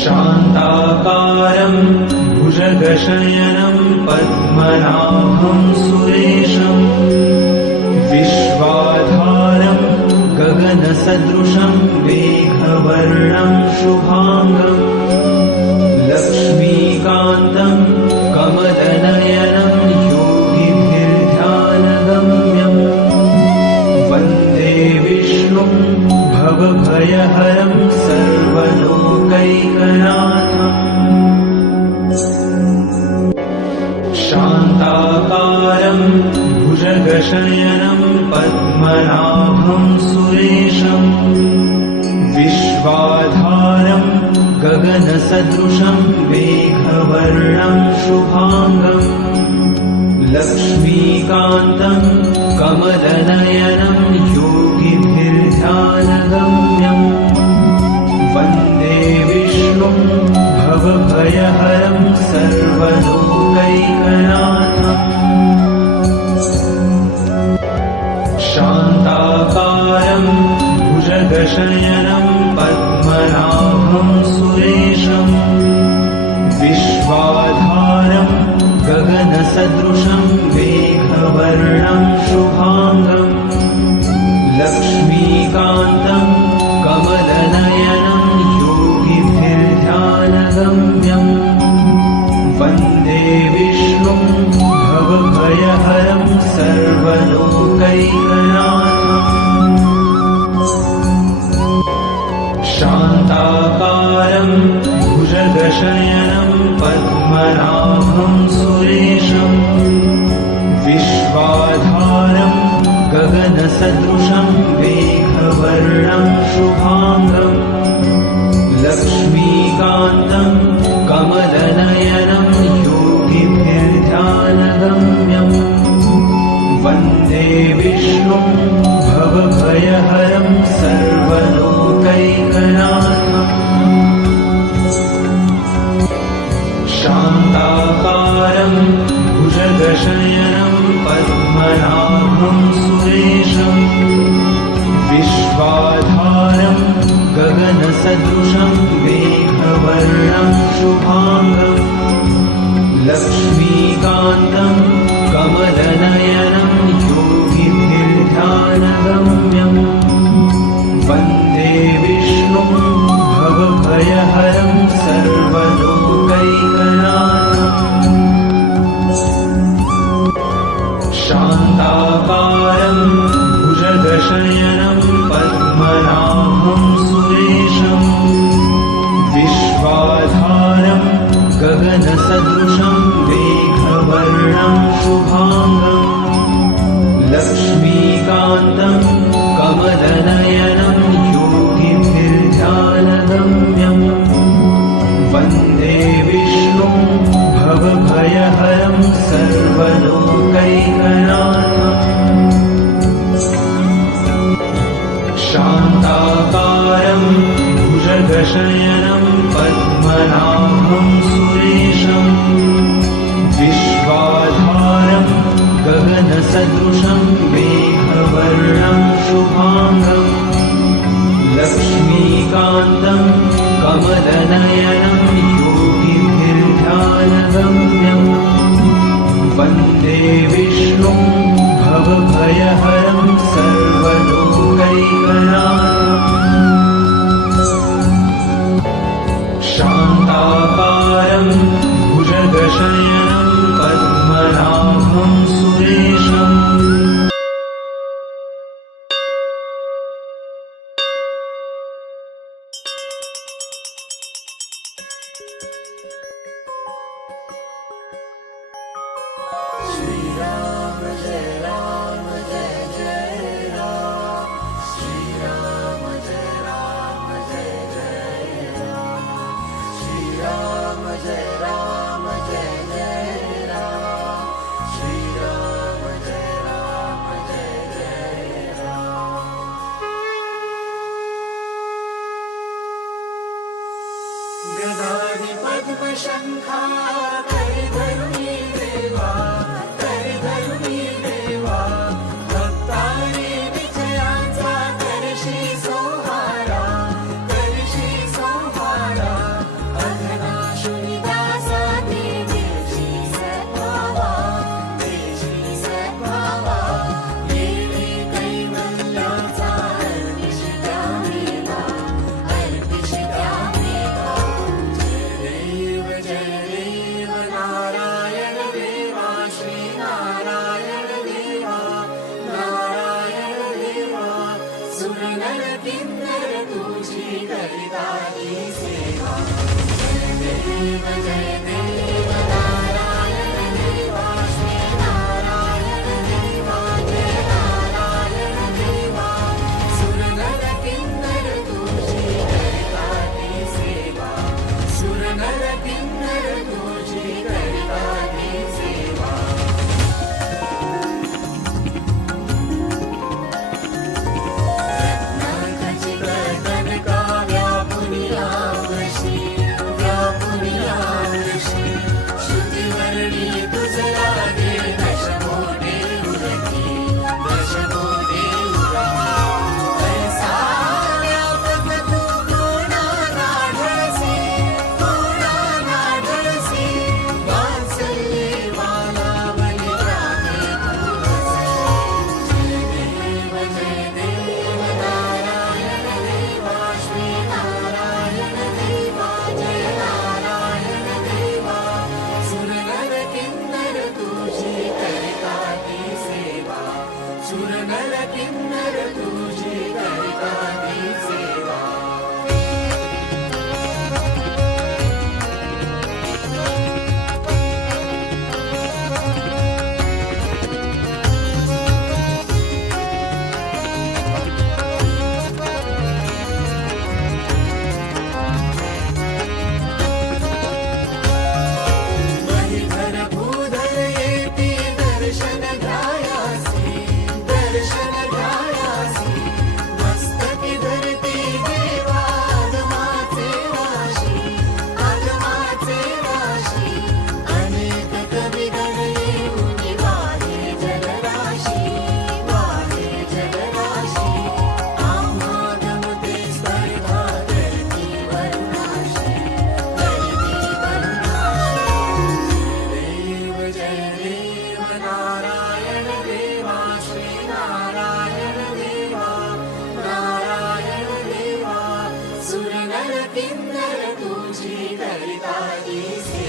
शान्ताकारं भुजगशयनं पद्मनाभं सुरेशं विश्वाधारं गगनसदृशं मेघवर्णं शुभांगं लक्ष्मीकान्तं कमलनयनं योगिभिर्ध्यानगम्यं वन्दे विष्णुं भवभयहरं सर्वलोकैकनाथम् शान्ताकारं भुजगशयनं पद्मनाभं सुरेशं विश्वाधारं गगनसदृशं मेघवर्णं शुभांगं लक्ष्मीकान्तं कमलनयनं योगिभिर्ध्यानगम्यं वन्दे विष्णुं भवभयहरं सर्वलोकैकनाथम् शान्ताकारं भुजगशयनं पद्मनाभं सुरेशं विश्वाधारं गगनसदृशं मेघवर्णं शुभांगं लक्ष्मीकान्तं कमलनयनं योगिभिर्ध्यानगम्यं वन्दे विष्णुं भवभयहरं सर्वलोकैकनाथम् शान्ताकारं भुजगशयनं पद्मनाभं सुरेशं विश्वाधारं गगनसदृशं मेघवर्णं शुभांगं लक्ष्मीकान्तं कमलनयनं योगिभिर्ध्यानगम्यं वन्दे विष्णुं भवभयहरं सर्वलोकैकनाथम् शान्ताकारं भुजगशयनं पद्मनाभं सुरेशं विश्वाधारं गगनसदृशं मेघवर्णं शुभांगं लक्ष्मीकान्तं कमलनयनं योगिभिर्ध्यानगम्यं वन्दे विष्णुं भवभयहरं सर्वलोकैकनाथम् शान्ताकारं भुजगशयनं पद्मनाभं सुरेशं विश्वाधारं गगनसदृशं मेघवर्णं शुभांगं लक्ष्मीकान्तं कमलनयनं योगिभिर्ध्यानगम्यं वन्दे विष्णुं भवभयहरं सर्वलोकैकनाथम् शान्ताकारं भुजगशयनं पद्मनाभं सुरेशं विश्वाधारं गगनसदृशं मेघवर्णं शुभांगं लक्ष्मीकान्तं कमलनयनं योगिभिर्ध्यानगम्यं वन्दे विष्णुं भवभयहरं सर्वलोकैकनाथम् शान्ताकारं भुजगशयनं पद्मनाभं सुरेशं गदाधि पद्मशंखा करिधरुणी देवा करिधरुणी देवा भक्तांनी विजयाचा करशी सोहारा देव जय देव नारायण देवा श्री नारायण देवा जय नारायण देवा सुर नर किन्नर तुझी करताती सेवा सुर नर किन्नर तुझी करताती सेवा रत्नाखचित कनका व्यापुनियावशी श्रुतिवर्णी तुझ लागे दशमोटे उरकी दशमोटे उरकी कैसा व्यापक तू कोणा नाढळसी वात्सल्ये वाला बलिरामे तू वसशी जय देव नारायण देवा श्री नारायण देवा जय नारायण देवा सुर नर किन्नर तुझी करताती सेवा सुर नर किन्नर तुझी करताती सेवा बहिधर भूधर येती दर्शन घ्यायासी मस्तकी धरती देवा आगमाचे वाशी अनेक कविगण येऊन वाहे जलराशी आम्हागमते स्पर्धा धरती वरुणाशी जय देव नारायण देवा श्री नारायण देवा सुर नर किन्नर तुझी करताती सेवा